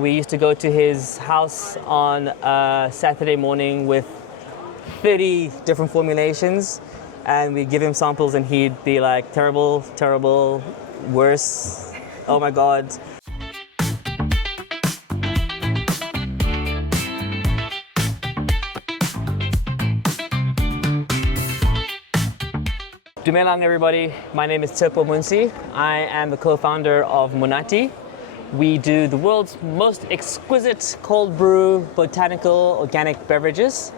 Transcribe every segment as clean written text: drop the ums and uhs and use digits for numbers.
We used to go to his house on a Saturday morning with 30 different formulations, and we'd give him samples and he'd be like, terrible, terrible, worse, oh my God. Dumelang everybody, my name is Tsepo Montsi. I am the co-founder of Monatea. We do the world's most exquisite cold brew, botanical, organic beverages.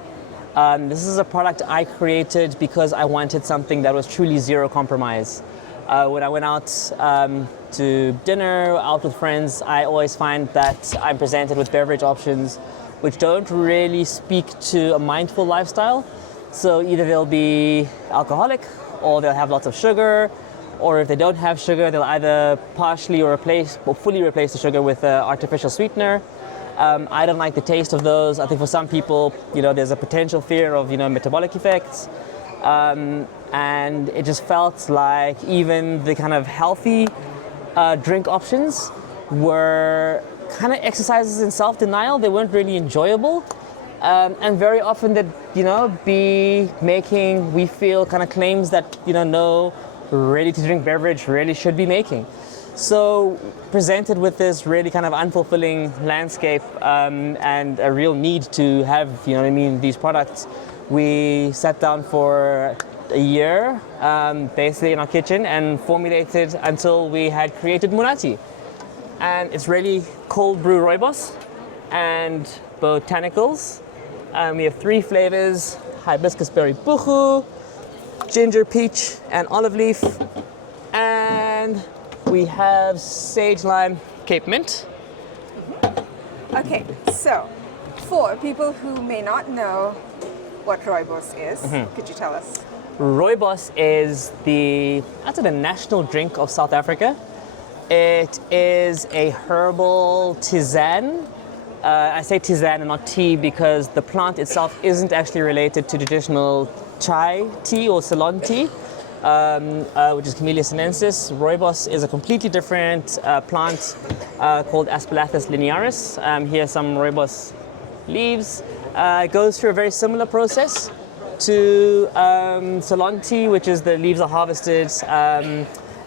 This is a product I created because I wanted something that was truly zero compromise. When I went out to dinner, out with friends, I always find that I'm presented with beverage options which don't really speak to a mindful lifestyle. So either they'll be alcoholic, or they'll have lots of sugar, or if they don't have sugar, they'll either partially or fully replace the sugar with an artificial sweetener. I don't like the taste of those. I think for some people, there's a potential fear of, metabolic effects. And it just felt like even the kind of healthy drink options were kind of exercises in self-denial. They weren't really enjoyable. And very often they'd, be making, we feel, kind of claims that, no ready-to-drink beverage really should be making. So presented with this really kind of unfulfilling landscape and a real need to have, these products, we sat down for a year, basically in our kitchen, and formulated until we had created Monatea. And it's really cold brew Rooibos and botanicals. We have 3 flavors: hibiscus berry buchu, ginger peach, and olive leaf. And we have sage lime Cape Mint. Okay, so for people who may not know what Rooibos is, could you tell us? Rooibos is the national drink of South Africa. It is a herbal tisane. I say tisane and not tea because the plant itself isn't actually related to traditional chai tea or Ceylon tea, which is Camellia sinensis. Rooibos is a completely different plant called Aspalathus linearis. Here are some Rooibos leaves. It goes through a very similar process to Ceylon tea, which is the leaves are harvested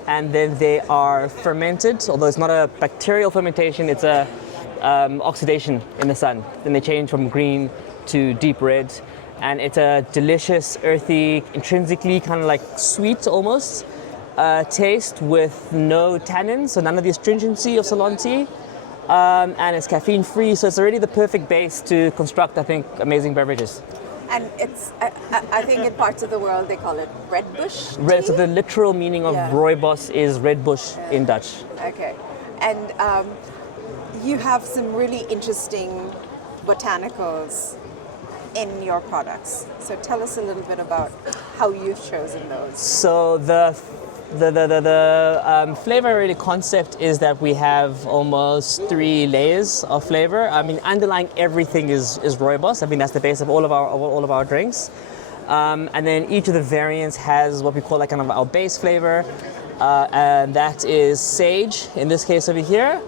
and then they are fermented, although it's not a bacterial fermentation, it's a oxidation in the sun. Then they change from green to deep red, and it's a delicious, earthy, intrinsically kind of like sweet almost taste with no tannins, so none of the astringency of Ceylon tea, and it's caffeine free, so it's already the perfect base to construct, I think, amazing beverages. And it's, I think in parts of the world they call it red bush tea? So the literal meaning of Rooibos is red bush in Dutch. Okay, and you have some really interesting botanicals in your products. So tell us a little bit about how you've chosen those. So the flavor really concept is that we have almost 3 layers of flavor. I mean, underlying everything is Rooibos. I mean, that's the base of all of our drinks. And then each of the variants has what we call like kind of our base flavor, and that is sage in this case over here.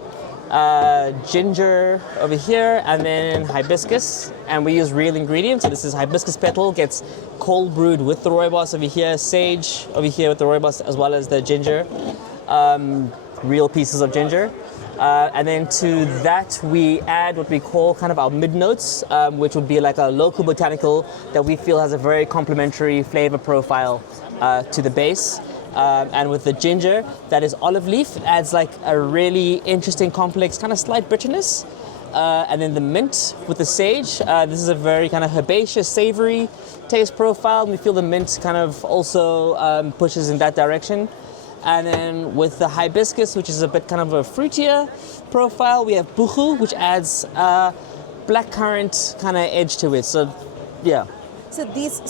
Ginger over here, and then hibiscus, and we use real ingredients. So this is hibiscus petal, gets cold brewed with the Rooibos over here, sage over here with the Rooibos, as well as the ginger, real pieces of ginger. And then to that we add what we call kind of our mid notes, which would be like a local botanical that we feel has a very complementary flavor profile to the base. And with the ginger, that is olive leaf, it adds like a really interesting, complex, kind of slight bitterness. And then the mint with the sage, this is a very kind of herbaceous, savory taste profile. And we feel the mint kind of also pushes in that direction. And then with the hibiscus, which is a bit kind of a fruitier profile, we have buchu, which adds blackcurrant kind of edge to it. So, yeah. So these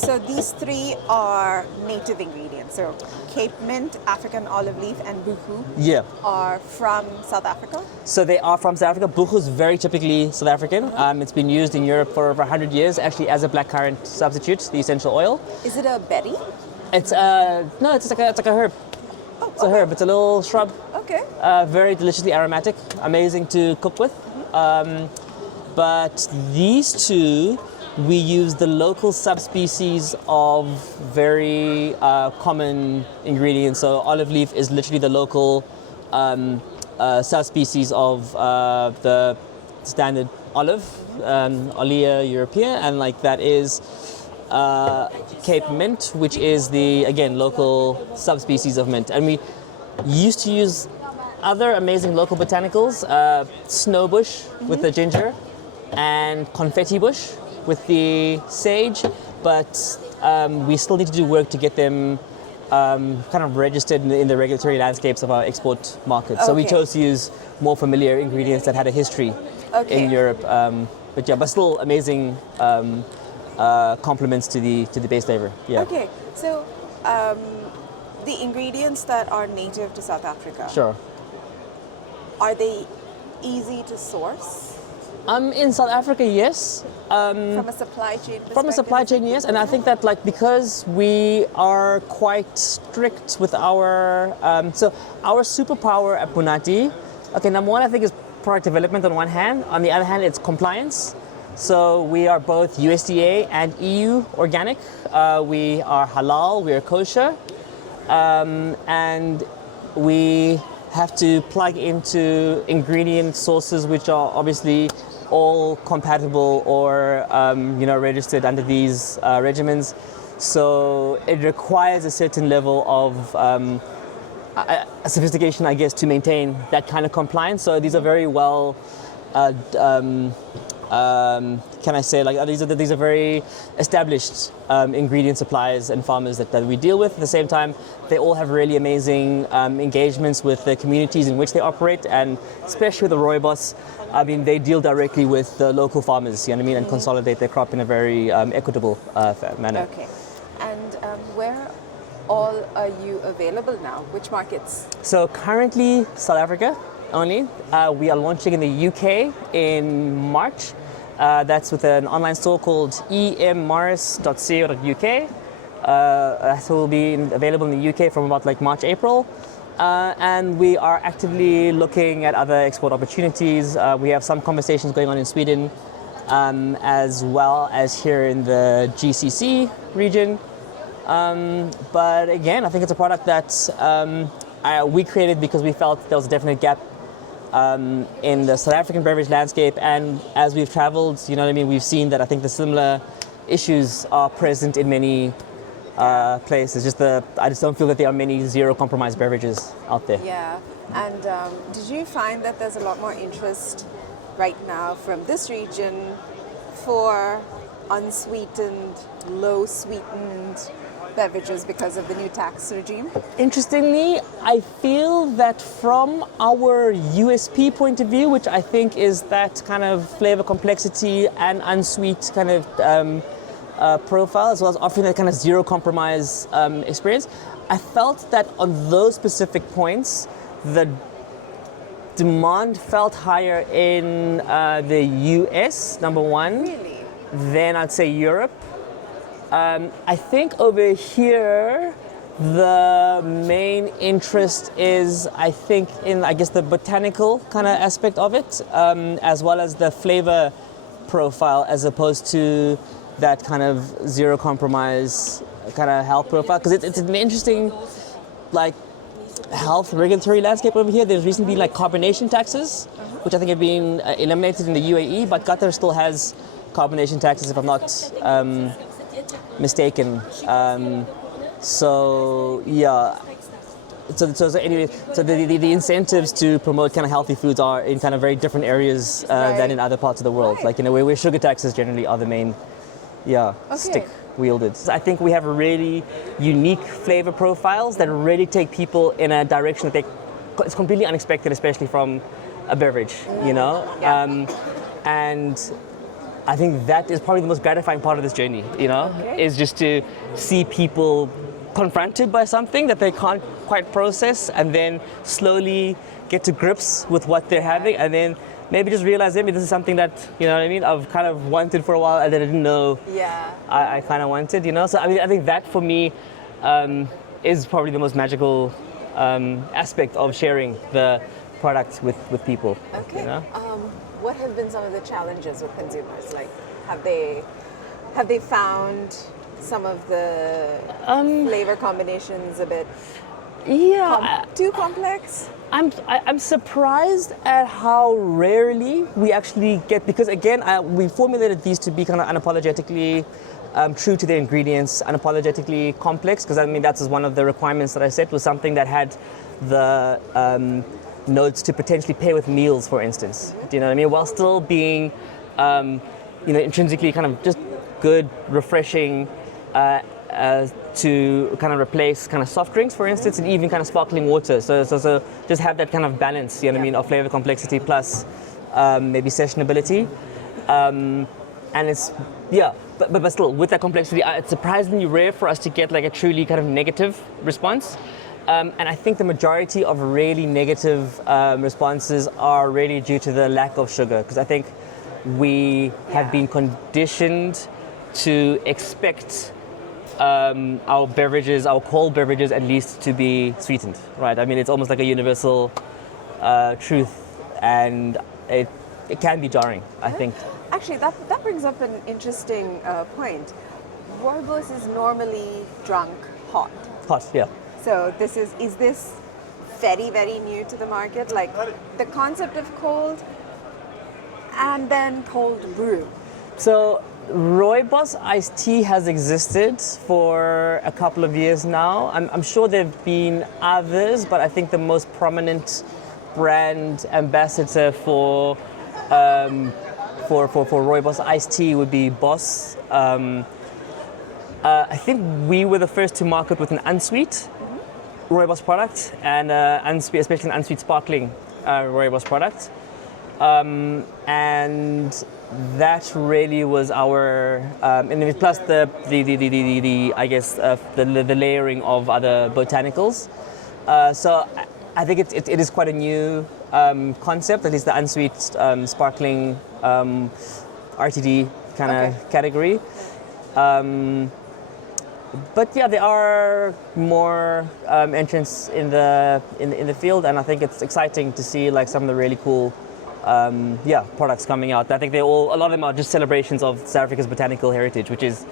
3 are native ingredients. So Cape Mint, African olive leaf, and buchu are from South Africa? So they are from South Africa. Buchu is very typically South African. It's been used in Europe for over 100 years, actually as a blackcurrant substitute, the essential oil. Is it a berry? It's no, it's like a herb. It's a herb. It's a little shrub. Okay. Very deliciously aromatic, amazing to cook with. But these two, we use the local subspecies of very common ingredients. So olive leaf is literally the local subspecies of the standard olive, Olea europea, and like that is Cape mint, which is the, again, local subspecies of mint. And we used to use other amazing local botanicals, snowbush with the ginger and confetti bush with the sage, but we still need to do work to get them kind of registered in the regulatory landscapes of our export market. So we Okay. chose to use more familiar ingredients that had a history Okay. in Europe. But still amazing compliments to the base flavor. Yeah. Okay, so the ingredients that are native to South Africa, Sure. are they easy to source In South Africa, yes. from a supply chain perspective? From a supply chain, yes, and I think that like because we are quite strict with our so our superpower at Monatea, okay, number one I think is product development on one hand. On the other hand, it's compliance. So we are both USDA and EU organic. We are halal. We are kosher, and we have to plug into ingredient sources which are obviously all compatible or registered under these regimens. So it requires a certain level of sophistication, I guess, to maintain that kind of compliance. So these are very well. Can I say like these are very established ingredient suppliers and farmers that we deal with. At the same time, they all have really amazing engagements with the communities in which they operate, and especially with the Rooibos, I mean, they deal directly with the local farmers, you know what I mean, and consolidate their crop in a very equitable manner. Okay, and where all are you available now? Which markets? So currently South Africa only. We are launching in the UK in March. That's with an online store called emmorris.co.uk. So will be available in the UK from about like March, April. And we are actively looking at other export opportunities. We have some conversations going on in Sweden, as well as here in the GCC region. But again, I think it's a product that we created because we felt there was a definite gap in the South African beverage landscape, and as we've traveled, you know what I mean, we've seen that I think the similar issues are present in many places. I just don't feel that there are many zero compromise beverages out there. Yeah, and did you find that there's a lot more interest right now from this region for unsweetened, low sweetened beverages because of the new tax regime? Interestingly, I feel that from our USP point of view, which I think is that kind of flavor complexity and unsweet kind of profile, as well as offering that kind of zero compromise experience, I felt that on those specific points, the demand felt higher in the US, number one, Really? then I'd say Europe. I think over here, the main interest is, I think, in, I guess, the botanical kind of aspect of it, as well as the flavor profile, as opposed to that kind of zero compromise kind of health profile. Because it's an interesting, like, health regulatory landscape over here. There's recently been like carbonation taxes, which I think have been eliminated in the UAE, but Qatar still has carbonation taxes, if I'm not mistaken. So yeah. So anyway, so the incentives to promote kind of healthy foods are in kind of very different areas than in other parts of the world. Right. Like, you know, where sugar taxes generally are the main, stick wielded. So I think we have really unique flavor profiles that really take people in a direction that it's completely unexpected, especially from a beverage, you know? Yeah. And I think that is probably the most gratifying part of this journey, you know, is just to see people confronted by something that they can't quite process, and then slowly get to grips with what they're having, and then maybe just realize maybe this is something that, you know what I mean, I've kind of wanted for a while and then I didn't know I kind of wanted, you know. So I mean, I think that for me is probably the most magical aspect of sharing the product with people. Okay. You know? what have been some of the challenges with consumers? Like, have they found some of the flavor combinations a bit too complex? I'm surprised at how rarely we actually get, because again, we formulated these to be kind of unapologetically true to their ingredients, unapologetically complex, because I mean that's one of the requirements that I set, was something that had the notes to potentially pair with meals, for instance. Do you know what I mean? While still being, intrinsically kind of just good, refreshing, to kind of replace kind of soft drinks, for instance, and even kind of sparkling water. So just have that kind of balance, you know what I mean, of flavor complexity plus maybe sessionability. And it's, but still, with that complexity, it's surprisingly rare for us to get like a truly kind of negative response. And I think the majority of really negative responses are really due to the lack of sugar, because I think we have been conditioned to expect our beverages, our cold beverages at least, to be sweetened, right? I mean, it's almost like a universal truth, and it can be jarring, I think. Actually, that brings up an interesting point. Rooibos is normally drunk hot. Hot, yeah. So is this very, very new to the market? Like the concept of cold and then cold brew. So Rooibos iced tea has existed for a couple of years now. I'm sure there have been others, but I think the most prominent brand ambassador for Rooibos iced tea would be Boss. I think we were the first to market with an unsweet Rooibos product, and especially an unsweet sparkling Rooibos product. And that really was our, and then plus the I guess the layering of other botanicals. So I think it is quite a new concept, at least the unsweet sparkling RTD kind of category. But yeah, there are more entrants in the field, and I think it's exciting to see like some of the really cool products coming out. I think a lot of them are just celebrations of South Africa's botanical heritage, which is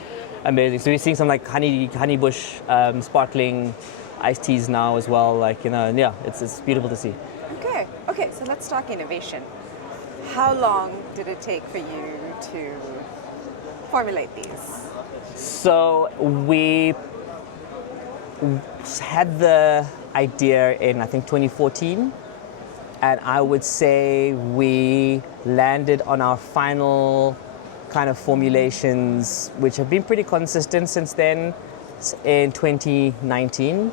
amazing. So we're seeing some like honey bush sparkling iced teas now as well. Like, it's beautiful to see. Okay. So let's talk innovation. How long did it take for you to formulate these? So we had the idea in, I think, 2014. And I would say we landed on our final kind of formulations, which have been pretty consistent since then, in 2019.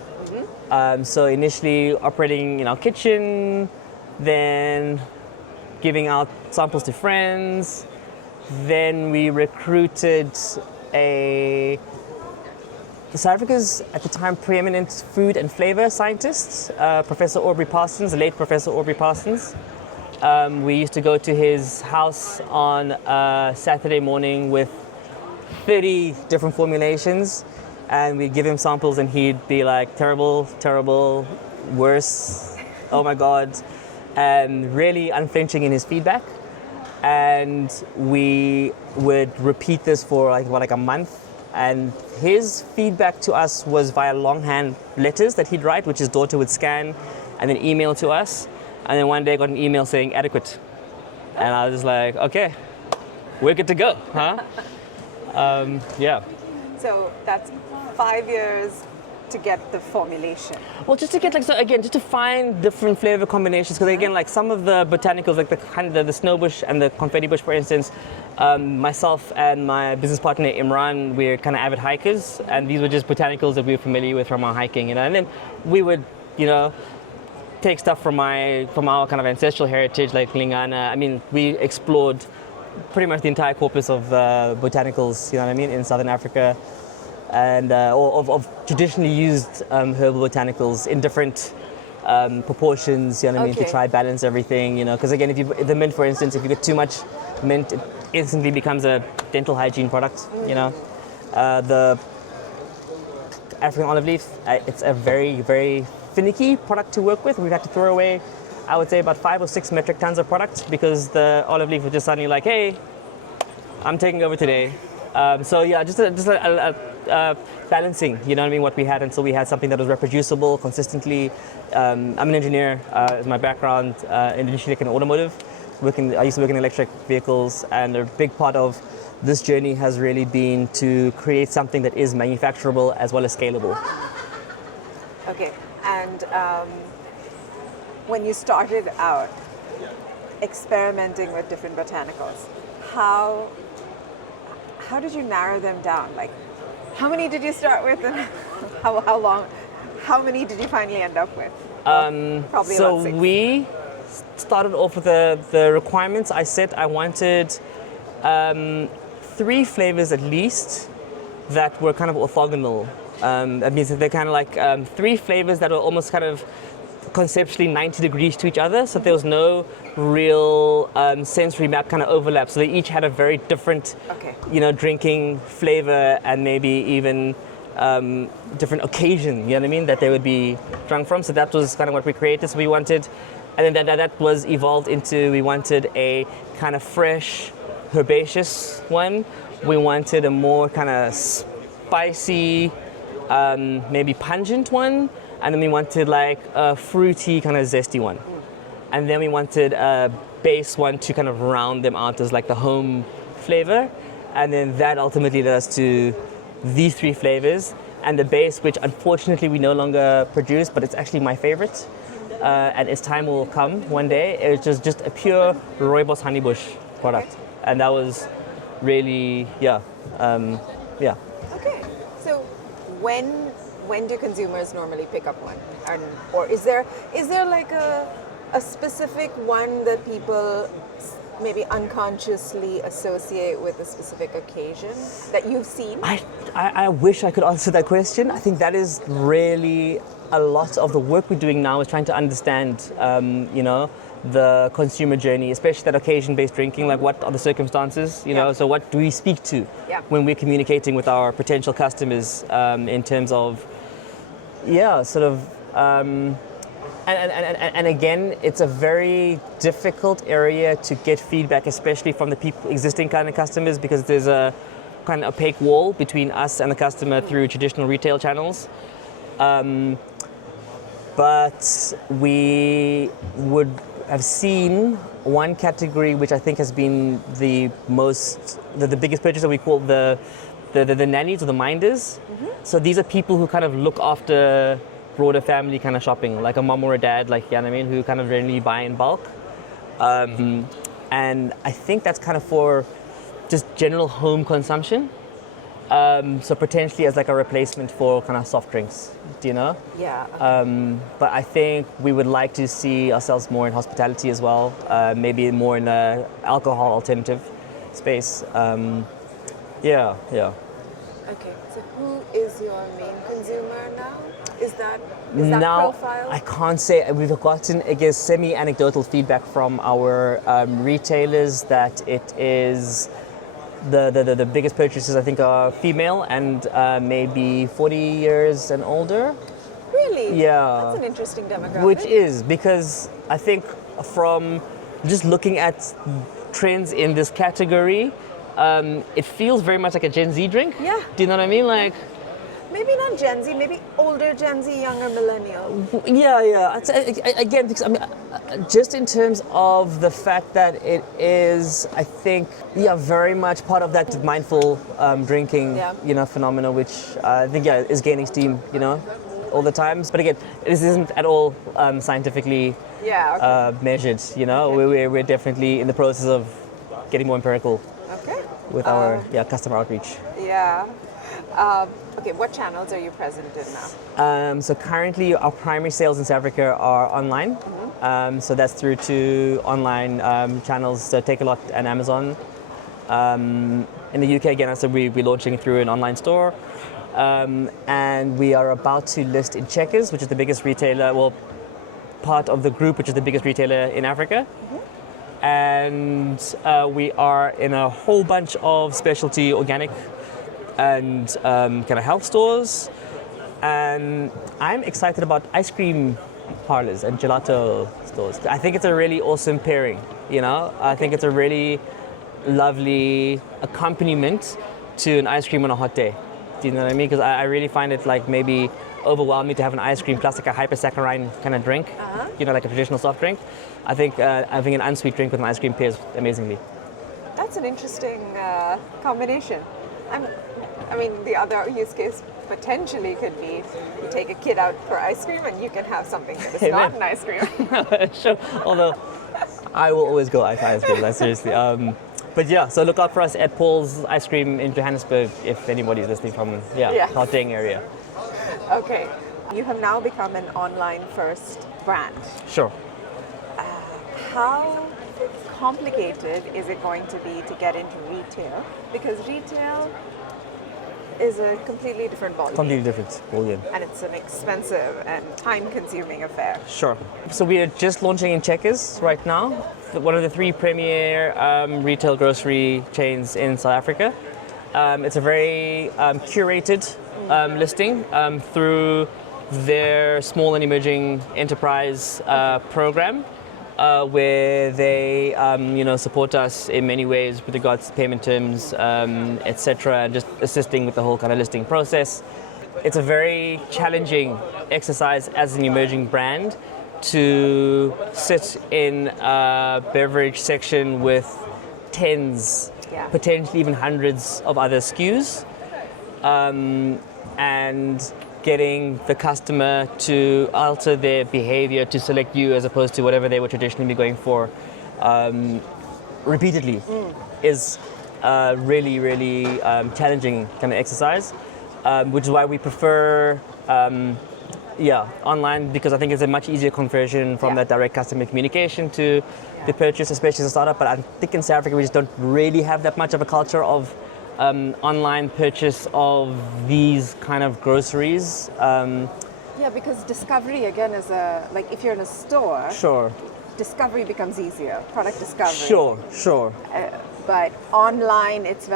So initially operating in our kitchen, then giving out samples to friends. Then we recruited South Africa's, at the time, preeminent food and flavor scientist, Professor Aubrey Parsons, the late Professor Aubrey Parsons. We used to go to his house on a Saturday morning with 30 different formulations, and we'd give him samples and he'd be like, terrible, terrible, worse, oh my God, and really unflinching in his feedback. And we would repeat this for like a month. And his feedback to us was via longhand letters that he'd write, which his daughter would scan and then email to us. And then one day I got an email saying adequate. And I was just like, okay, we're good to go, huh? So that's 5 years to get the formulation. Well, just to get just to find different flavor combinations, because again, like some of the botanicals, like the snowbush and the confetti bush, for instance, myself and my business partner Imran, we're kind of avid hikers, and these were just botanicals that we were familiar with from our hiking, and then we would, take stuff from our kind of ancestral heritage, like Lingana. I mean, we explored pretty much the entire corpus of botanicals, in Southern Africa. And of traditionally used herbal botanicals in different proportions, to try balance everything, because again, if the mint, for instance, if you get too much mint, it instantly becomes a dental hygiene product, The African olive leaf, it's a very, very finicky product to work with. We've had to throw away I would say about 5 or 6 metric tons of product because the olive leaf was just suddenly like, hey, I'm taking over today. So yeah, just a balancing, you know what I mean, what we had until we had something that was reproducible consistently. I'm an engineer, is my background, initially in automotive. I used to work in electric vehicles, and a big part of this journey has really been to create something that is manufacturable as well as scalable. Okay, and when you started out experimenting with different botanicals, how did you narrow them down? Like, how many did you start with, and how long? How many did you finally end up with? Probably so about 6. We started off with the requirements I set. I wanted 3 flavors at least that were kind of orthogonal. That means that they're kind of like 3 flavors that were almost kind of conceptually 90 degrees to each other, so there was no real sensory map kind of overlap. So they each had a very different, drinking flavor and maybe even different occasion, you know what I mean, that they would be drunk from. So that was kind of what we created. So we wanted, and then that was evolved into, we wanted a kind of fresh, herbaceous one. We wanted a more kind of spicy, maybe pungent one. And then we wanted like a fruity, kind of zesty one. And then we wanted a base one to kind of round them out as like the home flavor. And then that ultimately led us to these 3 flavors. And the base, which unfortunately we no longer produce, but it's actually my favorite. And its time will come one day. It's just a pure Rooibos honeybush product. And that was really, yeah. Okay, so when do consumers normally pick up one? Or is there like a specific one that people maybe unconsciously associate with a specific occasion that you've seen? I wish I could answer that question. I think that is really a lot of the work we're doing now, is trying to understand, the consumer journey, especially that occasion-based drinking. Like, what are the circumstances? So what do we speak to when we're communicating with our potential customers in terms of, and again, it's a very difficult area to get feedback, especially from the existing kind of customers, because there's a kind of opaque wall between us and the customer through traditional retail channels. But we would have seen one category which I think has been the biggest purchase, that we call the nannies or the minders. Mm-hmm. So these are people who kind of look after broader family kind of shopping, like a mom or a dad, like, you know what I mean, who kind of generally buy in bulk. And I think that's kind of for just general home consumption. So potentially as like a replacement for kind of soft drinks, do you know? Yeah. Okay. But I think we would like to see ourselves more in hospitality as well, maybe more in the alcohol alternative space. Yeah. Okay, so who is your main consumer now? Is that now, profile? I can't say. We've gotten, I guess, semi-anecdotal feedback from our retailers that it is the biggest purchasers, I think, are female and maybe 40 years and older. Really? Yeah. That's an interesting demographic. Which is, because I think from just looking at trends in this category, it feels very much like a Gen Z drink. Yeah. Do you know what I mean? Like, maybe not Gen Z, maybe older Gen Z, younger millennial. Yeah. Again, because I mean, just in terms of the fact that it is, I think, very much part of that mindful drinking, phenomena, which I think, is gaining steam, all the time. But again, this isn't at all scientifically measured. We're definitely in the process of getting more empirical. With our customer outreach. Yeah. Okay, what channels are you present in now? So currently our primary sales in South Africa are online. Mm-hmm. So that's through to online channels, so Takealot and Amazon. In the UK, again, so we're launching through an online store. And we are about to list in Checkers, which is the biggest retailer, part of the group, which is the biggest retailer in Africa. Mm-hmm. And we are in a whole bunch of specialty organic and kind of health stores. And I'm excited about ice cream parlors and gelato stores. I think it's a really awesome pairing, you know? I think it's a really lovely accompaniment to an ice cream on a hot day. Do you know what I mean? Because I really find it like maybe overwhelming to have an ice cream plus like a hypersaccharine kind of drink, you know, like a traditional soft drink. I think having an unsweet drink with an ice cream pairs amazingly. That's an interesting combination. I mean, the other use case potentially could be you take a kid out for ice cream and you can have something that is not an ice cream. Sure. Although I will always go ice cream, like seriously. But yeah, so look out for us at Paul's Ice Cream in Johannesburg if anybody's listening from Gauteng area. Okay. You have now become an online first brand. Sure. How complicated is it going to be to get into retail? Because retail is a completely different ballgame. Completely different ballgame. And it's an expensive and time-consuming affair. Sure. So we are just launching in Checkers right now, one of the 3 premier retail grocery chains in South Africa. It's a very curated listing through their small and emerging enterprise program. Where they, support us in many ways with regards to payment terms, etc., and just assisting with the whole kind of listing process. It's a very challenging exercise as an emerging brand to sit in a beverage section with tens, potentially even hundreds of other SKUs, and getting the customer to alter their behavior to select you as opposed to whatever they would traditionally be going for repeatedly is a really, really challenging kind of exercise, which is why we prefer online, because I think it's a much easier conversion from that direct customer communication to the purchase, especially as a startup. But I think in South Africa we just don't really have that much of a culture of online purchase of these kind of groceries. Because discovery again is like if you're in a store, Sure. discovery becomes easier, product discovery. Sure. But online, it's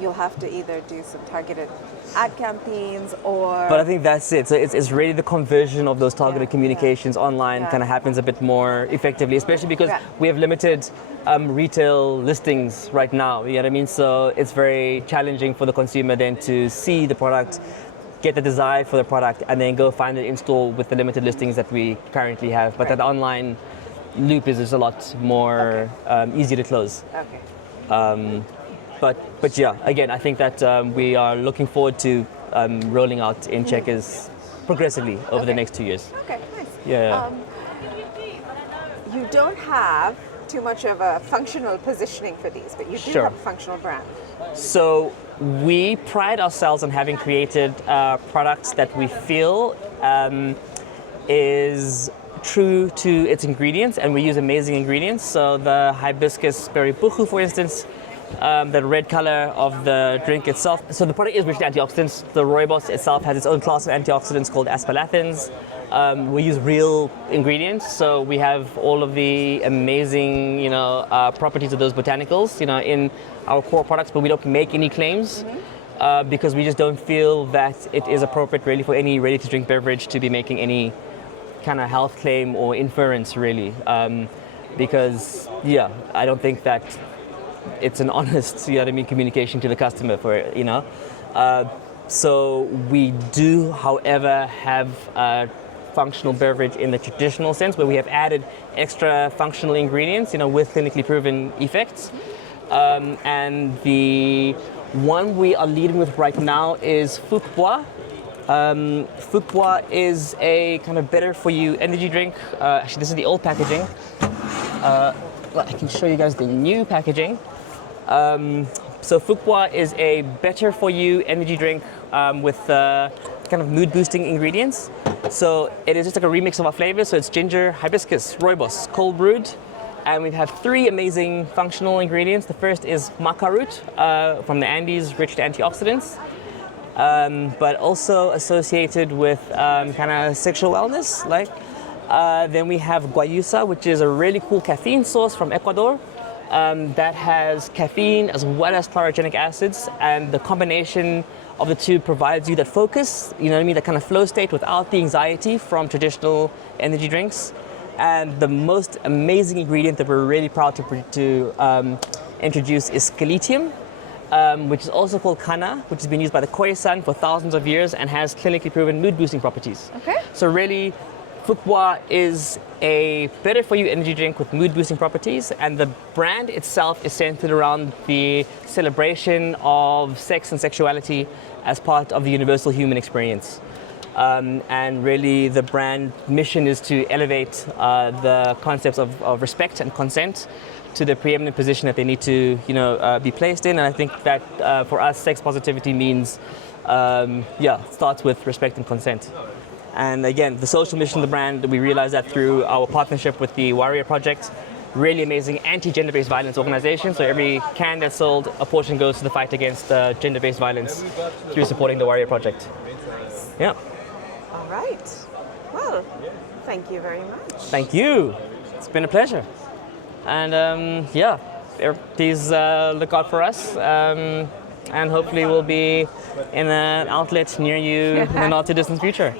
you'll have to either do some targeted ad campaigns or... But I think that's it. So it's really the conversion of those targeted communications online kind of happens a bit more effectively, especially because we have limited retail listings right now, you know what I mean? So it's very challenging for the consumer then to see the product, get the desire for the product, and then go find it in store with the limited listings that we currently have. But that online loop is just a lot more easy to close. Okay. But yeah, again, I think that we are looking forward to rolling out in Checkers progressively over the next 2 years. Okay, nice. Yeah. You don't have too much of a functional positioning for these, but you do have a functional brand. So we pride ourselves on having created products that we feel is true to its ingredients, and we use amazing ingredients. So the hibiscus berry buchu, for instance, the red color of the drink itself. So the product is rich in antioxidants. The Rooibos itself has its own class of antioxidants called asparlathins. We use real ingredients, so we have all of the amazing, properties of those botanicals, in our core products, but we don't make any claims because we just don't feel that it is appropriate really for any ready-to-drink beverage to be making any kind of health claim or inference really, because I don't think that it's an honest, communication to the customer for so we do, however, have a functional beverage in the traditional sense, where we have added extra functional ingredients, with clinically proven effects. And the one we are leading with right now is Fuqbois. Fuqbois is a kind of better for you energy drink. Actually, this is the old packaging. I can show you guys the new packaging. So Fuqbois is a better for you energy drink with kind of mood boosting ingredients. So it is just like a remix of our flavors. So it's ginger, hibiscus, Rooibos, cold brewed. And we have 3 amazing functional ingredients. The first is maca root from the Andes, rich in antioxidants. But also associated with kind of sexual wellness. Then we have guayusa, which is a really cool caffeine source from Ecuador. that has caffeine as well as chlorogenic acids, and the combination of the two provides you that focus, you know what I mean, that kind of flow state without the anxiety from traditional energy drinks. And the most amazing ingredient that we're really proud to introduce is scaletium, which is also called kanna, which has been used by the Khoisan for thousands of years and has clinically proven mood-boosting properties. Okay. So really, Fuqbois is a better-for-you energy drink with mood-boosting properties, and the brand itself is centered around the celebration of sex and sexuality as part of the universal human experience. And really, the brand mission is to elevate the concepts of respect and consent to the preeminent position that they need to, be placed in. And I think that for us, sex positivity means, starts with respect and consent. And again, the social mission of the brand, we realized that through our partnership with the Warrior Project, really amazing anti-gender-based violence organization. So every can that's sold, a portion goes to the fight against gender-based violence through supporting the Warrior Project. Yeah. All right. Well, thank you very much. Thank you. It's been a pleasure. And please look out for us. And hopefully we'll be in an outlet near you in the not too distant future.